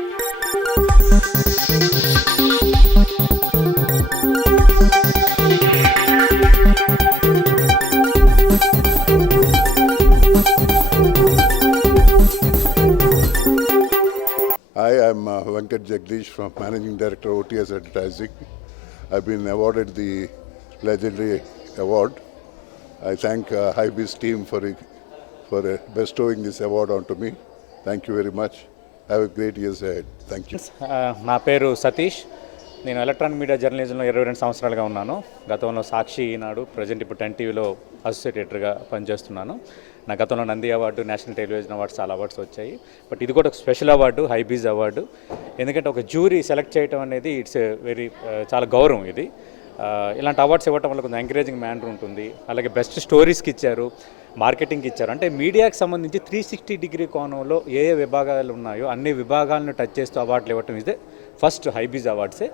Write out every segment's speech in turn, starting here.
Hi, I'm Venkat Jagdish from Managing Director OTS Advertising. I've been awarded the legendary award. I thank Hybe's team for bestowing this award onto me. Thank you very much. Have a great years ahead. Thank you. నా పేరు సతీష్. నేను electronic media జర్నలిజంలో 22 సంవత్సరాలుగా ఉన్నాను. గతంలో Sakshi Eenadu, present ఇప్పుడు 10 టీవీలో associate ఎడిటర్గా పనిచేస్తున్నాను. నా గతంలో Nandi award, national television awards, చాలా అవార్డ్స్ వచ్చాయి. బట్ ఇది కూడా ఒక స్పెషల్ అవార్డు, హైబీజ్ అవార్డు. ఎందుకంటే ఒక జ్యూరీ సెలెక్ట్ చేయడం అనేది ఇట్స్ వెరీ చాలా గౌరవం ఇది. ఇలాంటి అవార్డ్స్ ఇవ్వడం వల్ల కొంచెం ఎంకరేజింగ్ మ్యానర్ ఉంటుంది. అలాగే బెస్ట్ స్టోరీస్కి ఇచ్చారు, మార్కెటింగ్కి ఇచ్చారు. అంటే మీడియాకి సంబంధించి 360 డిగ్రీ కోణంలో ఏ విభాగాలు ఉన్నాయో అన్ని విభాగాలను టచ్ చేస్తూ అవార్డులు ఇవ్వటం ఇదే ఫస్ట్ హైబీజ్ అవార్డ్సే.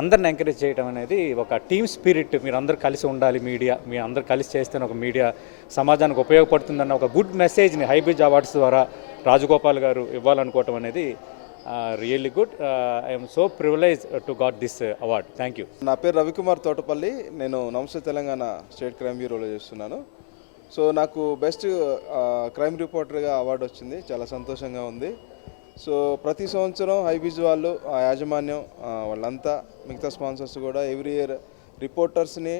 అందరిని ఎంకరేజ్ చేయడం అనేది ఒక టీమ్ స్పిరిట్. మీరు అందరూ కలిసి ఉండాలి, మీడియా మీ అందరూ కలిసి చేస్తేనే ఒక మీడియా సమాజానికి ఉపయోగపడుతుందన్న ఒక గుడ్ మెసేజ్ని హైబీజ్ అవార్డ్స్ ద్వారా రాజగోపాల్ గారు ఇవ్వాలనుకోవటం అనేది really good. I'm so privilege to got this award. Thank you. నా పేరు రవికుమార్ తోటపల్లి. నేను నమస్తే తెలంగాణ స్టేట్ క్రైమ్ బ్యూరోలో చేస్తున్నాను. సో నాకు బెస్ట్ క్రైమ్ రిపోర్టర్గా అవార్డు వచ్చింది, చాలా సంతోషంగా ఉంది. సో ప్రతి సంవత్సరం హైబీజ్ వాళ్ళు, యాజమాన్యం వాళ్ళంతా, మిగతా స్పాన్సర్స్ కూడా ఎవ్రీ ఇయర్ రిపోర్టర్స్ని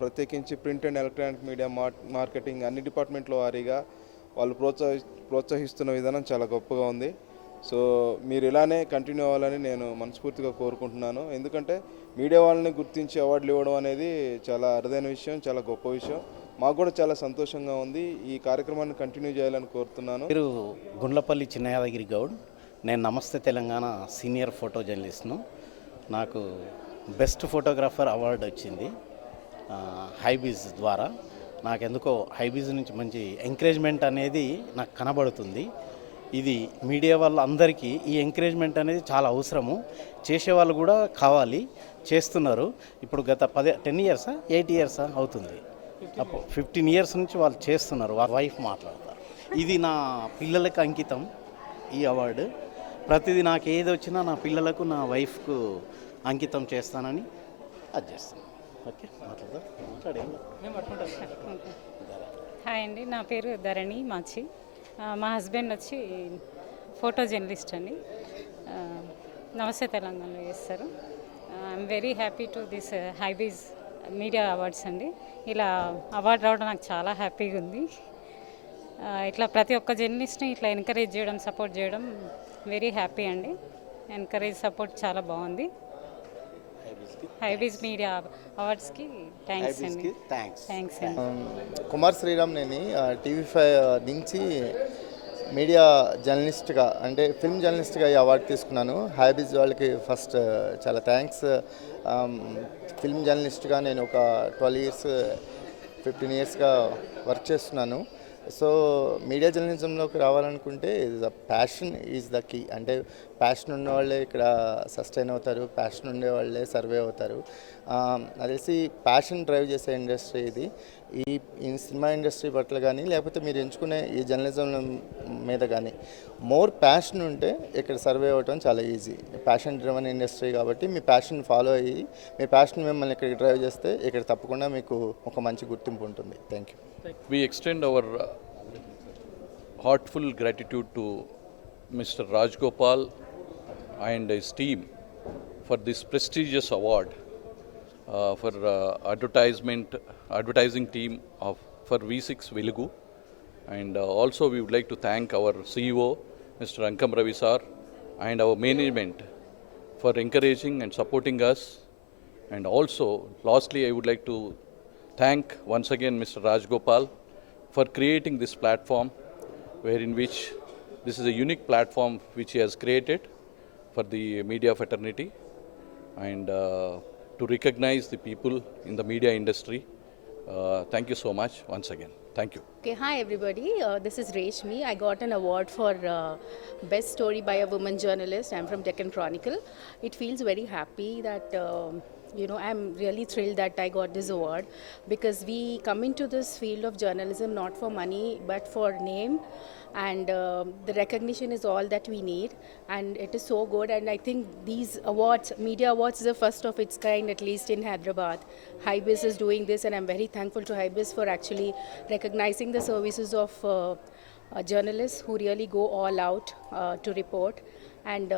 ప్రత్యేకించి print and electronic media, marketing అన్ని డిపార్ట్మెంట్ల వారీగా వాళ్ళు ప్రోత్సహిస్తున్న విధానం చాలా గొప్పగా ఉంది. సో మీరు ఇలానే కంటిన్యూ అవ్వాలని నేను మనస్ఫూర్తిగా కోరుకుంటున్నాను. ఎందుకంటే మీడియా వాళ్ళని గుర్తించి అవార్డులు ఇవ్వడం అనేది చాలా అరుదైన విషయం, చాలా గొప్ప విషయం. మాకు కూడా చాలా సంతోషంగా ఉంది. ఈ కార్యక్రమాన్ని కంటిన్యూ చేయాలని కోరుతున్నాను. పేరు గుండ్లపల్లి చిన్నయాదగిరి గౌడ్. నేను నమస్తే తెలంగాణ సీనియర్ ఫోటో జర్నలిస్ట్ను. నాకు బెస్ట్ ఫోటోగ్రాఫర్ అవార్డు వచ్చింది హైబీజ్ ద్వారా. నాకెందుకో హైబీజ్ నుంచి మంచి ఎంకరేజ్మెంట్ అనేది నాకు కనబడుతుంది. ఇది మీడియా వాళ్ళందరికీ ఈ ఎంకరేజ్మెంట్ అనేది చాలా అవసరము. చేసేవాళ్ళు కూడా కావాలి, చేస్తున్నారు. ఇప్పుడు గత 10 ఇయర్సా 8 ఇయర్సా అవుతుంది, అప్పుడు 15 ఇయర్స్ నుంచి వాళ్ళు చేస్తున్నారు. వాళ్ళ వైఫ్ మాట్లాడతారు. ఇది నా పిల్లలకు అంకితం ఈ అవార్డు. ప్రతిదీ నాకు ఏది వచ్చినా నా పిల్లలకు, నా వైఫ్కు అంకితం చేస్తానని అది చేస్తాను. ఓకే, హాయ్ అండి, నా పేరు ధరణి మాచి. మా హస్బెండ్ వచ్చి ఫోటో జర్నలిస్ట్ అండి, నమస్తే తెలంగాణలో చేస్తారు. I'm very happy to this HyBiz media awards అండి. ఇలా అవార్డు రావడం నాకు చాలా హ్యాపీగా ఉంది. ఇట్లా ప్రతి ఒక్క జర్నలిస్ట్ని ఇట్లా ఎంకరేజ్ చేయడం, సపోర్ట్ చేయడం వెరీ హ్యాపీ అండి. ఎంకరేజ్ సపోర్ట్ చాలా బాగుంది. హైబీజ్ మీడియా అవార్డ్స్కి థ్యాంక్స్ అండి. థ్యాంక్స్ అండి. కుమార్ శ్రీరామ్ నేని TV5 నుంచి మీడియా జర్నలిస్ట్గా, అంటే ఫిల్మ్ జర్నలిస్ట్గా ఈ అవార్డు తీసుకున్నాను. హైబీజ్ వాళ్ళకి ఫస్ట్ చాలా థ్యాంక్స్. ఫిల్మ్ జర్నలిస్ట్గా నేను ఒక 12 ఇయర్స్ 15 ఇయర్స్గా వర్క్ చేస్తున్నాను. సో మీడియా జర్నలిజంలోకి రావాలనుకుంటే ప్యాషన్ ఈజ్ ద కీ. అంటే ప్యాషన్ ఉన్నవాళ్ళే ఇక్కడ సస్టైన్ అవుతారు, ప్యాషన్ ఉండేవాళ్ళే సర్వే అవుతారు. అది తెలిసి ప్యాషన్ డ్రైవ్ చేసే ఇండస్ట్రీ ఇది. ఈ సినిమా ఇండస్ట్రీ పట్ల కానీ, లేకపోతే మీరు ఎంచుకునే ఈ జర్నలిజం మీద కానీ మోర్ ప్యాషన్ ఉంటే ఇక్కడ సర్వే అవ్వటం చాలా ఈజీ. ప్యాషన్ డ్రివెన్ ఇండస్ట్రీ కాబట్టి మీ ప్యాషన్ ఫాలో అయ్యి, మీ ప్యాషన్ మిమ్మల్ని ఇక్కడికి డ్రైవ్ చేస్తే ఇక్కడ తప్పకుండా మీకు ఒక మంచి గుర్తింపు ఉంటుంది. Thank you. We extend our heartful gratitude to Mr. Rajgopal and his team for this prestigious award for advertising team for V6 Velugu, and also we would like to thank our CEO Mr. Ankam Ravi sir and our management for encouraging and supporting us. And also lastly I would like to thank once again Mr. Rajgopal for creating this platform, wherein which this is a unique platform which he has created for the media fraternity and to recognize the people in the media industry. Thank you so much once again. Thank you. Okay, hi everybody. This is Reshmi. I got an award for best story by a woman journalist. I'm from Deccan Chronicle. It feels very happy that I'm really thrilled that I got this award, because we come into this field of journalism not for money but for name, and the recognition is all that we need, and it is so good. And I think these awards, media awards, is the first of its kind, at least in Hyderabad. Hybis is doing this, and I'm very thankful to Hybis for actually recognizing the services of journalists who really go all out to report. And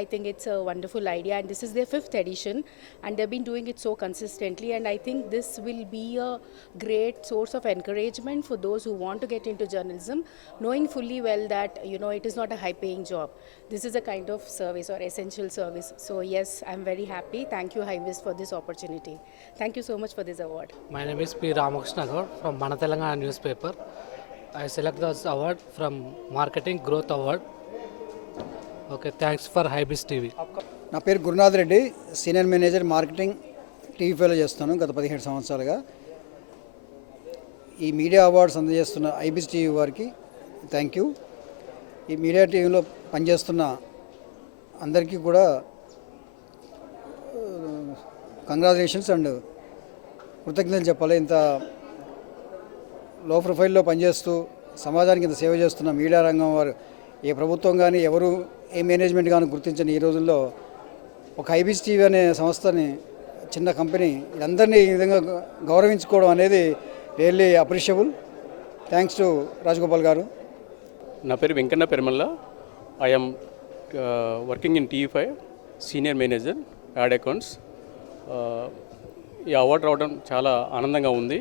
I think it's a wonderful idea, and this is their 5th edition, and they've been doing it so consistently, and I think this will be a great source of encouragement for those who want to get into journalism, knowing fully well that, you know, it is not a high paying job. This is a kind of service or essential service. So yes, I'm very happy. Thank you, Hybis, for this opportunity. Thank you so much for this award. My name is P. Ramakrishna Gaur from Mana Telangana newspaper. I select this award from Marketing Growth Award. Okay, thanks for Hybis TV. నా పేరు Gurunath Reddy, senior manager marketing టీవీలో చేస్తాను గత 17 సంవత్సరాలుగా. ఈ media awards అందజేస్తున్న హైబిస్ TV వారికి thank you. ఈ media టీవీలో పనిచేస్తున్న అందరికీ కూడా కంగ్రాచులేషన్స్ అండ్ కృతజ్ఞతలు చెప్పాలి. ఇంత లో ప్రొఫైల్లో పనిచేస్తూ సమాజానికి ఇంత సేవ చేస్తున్న మీడియా రంగం వారు ఏ ప్రభుత్వం కానీ ఎవరు ఏ మేనేజ్మెంట్ కానీ గుర్తించని ఈ రోజుల్లో ఒక హైబిస్ టీవీ అనే సంస్థని, చిన్న కంపెనీ, అందరినీ ఈ విధంగా గౌరవించుకోవడం అనేది really appreciable. Thanks to Rajagopal గారు. నా పేరు Venkanna Perumalla. I'm working in TV5, senior manager add accounts. ఈ అవార్డు రావడం చాలా ఆనందంగా ఉంది.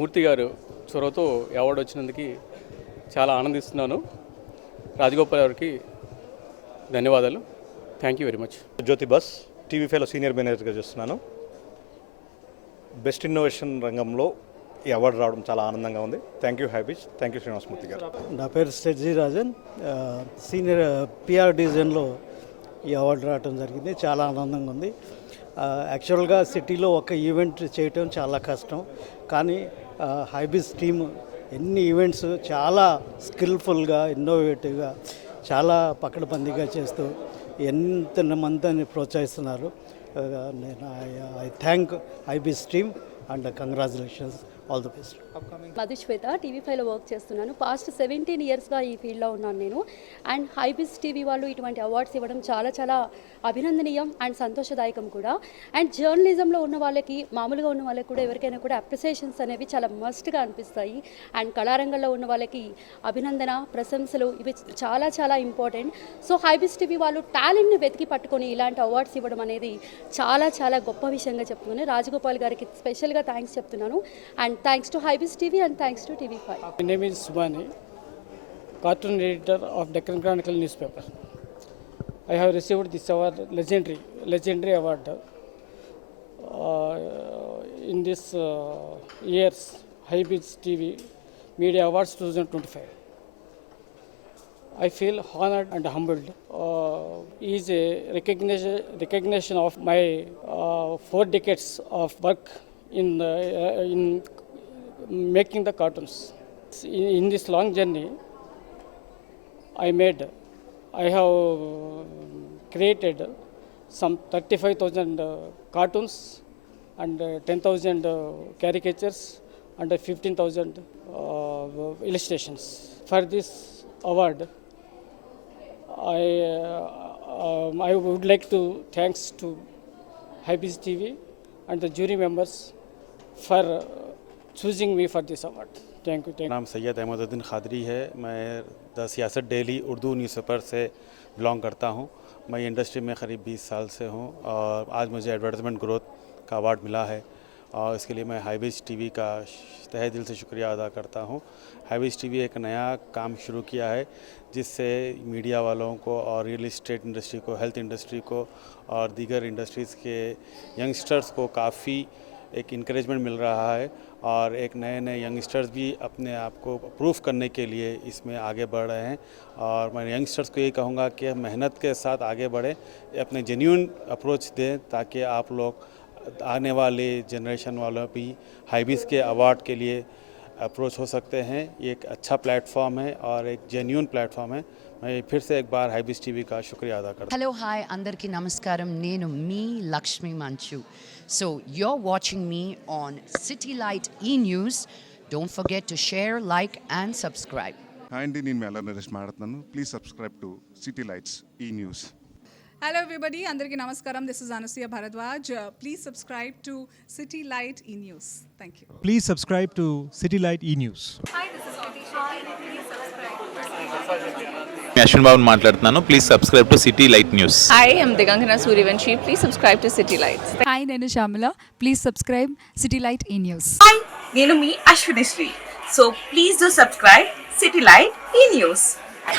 మూర్తి గారు చొరవతో ఈ అవార్డు వచ్చినందుకు చాలా ఆనందిస్తున్నాను. రాజగోపాల్ గారికి ధన్యవాదాలు. Thank you very much. Jyothi బస్, టీవీ5లో సీనియర్ మేనేజర్గా చేస్తున్నాను. బెస్ట్ ఇన్నోవేషన్ రంగంలో ఈ అవార్డు రావడం చాలా ఆనందంగా ఉంది. Thank you హైబిస్, thank you Srinivasamurthy గారు. నా పేరు స్టెడ్జీ రాజన్, సీనియర్ పిఆర్ డివిజన్లో ఈ అవార్డు రావడం జరిగింది. చాలా ఆనందంగా ఉంది. యాక్చువల్గా సిటీలో ఒక ఈవెంట్ చేయటం చాలా కష్టం, కానీ హైబిస్ టీమ్ ఎన్ని ఈవెంట్స్ చాలా స్కిల్ఫుల్గా, ఇన్నోవేటివ్గా, చాలా పకడ్బందీగా చేస్తూ ఎంతమందిని ప్రోత్సహిస్తున్నారు. నేను I thank HyBiz team and congratulations, all the best. Madhushweta, టీవీ5లో వర్క్ చేస్తున్నాను. పాస్ట్ 17 ఇయర్స్గా ఈ ఫీల్డ్లో ఉన్నాను నేను. అండ్ హైబిస్ టీవీ వాళ్ళు ఇటువంటి అవార్డ్స్ ఇవ్వడం చాలా చాలా అభినందనీయం అండ్ సంతోషదాయకం కూడా. అండ్ జర్నలిజంలో ఉన్న వాళ్ళకి, మామూలుగా ఉన్న వాళ్ళకి కూడా ఎవరికైనా కూడా అప్రిసియేషన్స్ అనేవి చాలా మస్ట్గా అనిపిస్తాయి. అండ్ కళారంగంలో ఉన్న వాళ్ళకి అభినందన, ప్రశంసలు ఇవి చాలా చాలా ఇంపార్టెంట్. సో హైబిస్ టీవీ వాళ్ళు టాలెంట్ని వెతికి పట్టుకొని ఇలాంటి అవార్డ్స్ ఇవ్వడం అనేది చాలా చాలా గొప్ప విషయంగా చెప్తున్నాను. రాజగోపాల్ గారికి స్పెషల్గా థ్యాంక్స్ చెప్తున్నాను. And thanks to హైబిస్ TV and thanks to TV5. My name is Subhani, cartoon editor of Deccan Chronicle newspaper. I have received this award, legendary award, in this year's Hybis TV Media Awards 2025. I feel honored and humbled. Is a recognition of my 4 decades of work in making the cartoons. In this long journey, I have created some 35,000 cartoons and 10,000 caricatures and 15,000 illustrations. For this award, I would like to thanks to Hybis TV and the jury members for choosing me for this award. Thank you. नाम सैयद अहमदुद्दीन खादरी है. मैं the सियासत daily Urdu newspaper से belong करता हूँ. मैं industry में करीब 20 साल से हूँ और आज मुझे एडवर्टाइजमेंट ग्रोथ का अवार्ड मिला है और इसके लिए मैं हाइबिस टीवी का तहे दिल से शुक्रिया अदा करता हूँ. हाइबिस टीवी एक नया काम शुरू किया है जिससे मीडिया वालों को और रियल इस्टेट इंडस्ट्री को, हेल्थ इंडस्ट्री को और दीगर इंडस्ट्रीज़ के यंगस्टर्स को काफ़ी एक इंकरेजमेंट मिल रहा है और एक नए यंगस्टर्स भी अपने आप को प्रूफ करने के लिए इसमें आगे बढ़ रहे हैं. और मैं यंगस्टर्स को ये कहूँगा कि मेहनत के साथ आगे बढ़ें, अपने जेन्युइन अप्रोच दें ताकि आप लोग आने वाले जनरेशन वालों भी हाइबिस के अवार्ड के लिए अप्रोच हो सकते हैं. ये एक अच्छा प्लेटफॉर्म है और एक जेन्युइन प्लेटफॉर्म है. मैं फिर से एक बार हाइबिस टीवी का शुक्रिया अदा करता हूं. Hello, hi, andarki namaskaram. Nenu me Lakshmi Manchu. So you're watching me on City Light E News. Don't forget to share, like, and subscribe. Hi అండి, నేను మెల్ల నరేష్ మాట్లాడుతున్నాను. Please subscribe to city lights E news. Hello everybody, Andarki Namaskaram. This is Anusuya Bharadwaj. Please subscribe to City Light E-News. Thank you. Please subscribe to City Light E-News. Hi, this is Atisha. Please subscribe. Ashwin Babu మాట్లాడుతున్నాను. Please subscribe to city light news. Hi, I'm Digangana Suryavanshi. Please subscribe to City Lights. Hi, నేను Shyamala. Please subscribe City Light E-News. Hi, నేను మీ Ashwini Sri. So please do subscribe City Light E-News.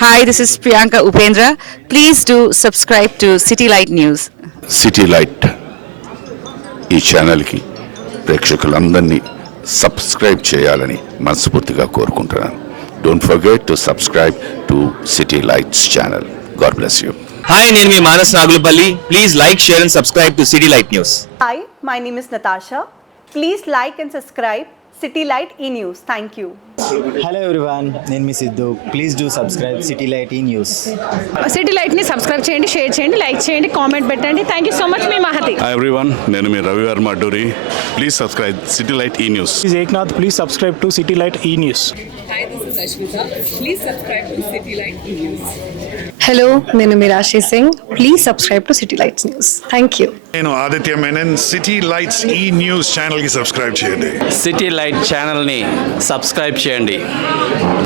Hi, this is Priyanka Upendra. Please do subscribe to City Light News. City light ఈ ఛానల్కి ప్రేక్షకులందరినీ subscribe చేయాలని మనస్ఫూర్తిగా కోరుకుంటున్నాను. Don't forget to subscribe to city lights channel. God bless you. Hi, నేను మీ Manas Nagulapalli. Please like, share and subscribe to city light news. Hi, my name is Natasha. Please like and subscribe City Light E-News. Thank you. Hello everyone, నేను మీ Siddhu. Please do subscribe city light E news. City లైట్ని subscribe చేయండి, share చేయండి, like చేయండి, comment పెట్టండి. Thank you so much. మీ Mahathi. Hi everyone, నేను మీ Ravi Varma Adduri. Please subscribe city light E news. This is Eknath. Please subscribe to City Light E-News. Hi, this is Ashmita. Please subscribe to City Light E-News. Hello, నేను మీరాశి Singh. Please subscribe to city lights news. Thank you. నేను Aditya Menon. City lights E news ఛానల్కి subscribe చేయండి. City light ఛానల్ని subscribe చేయండి.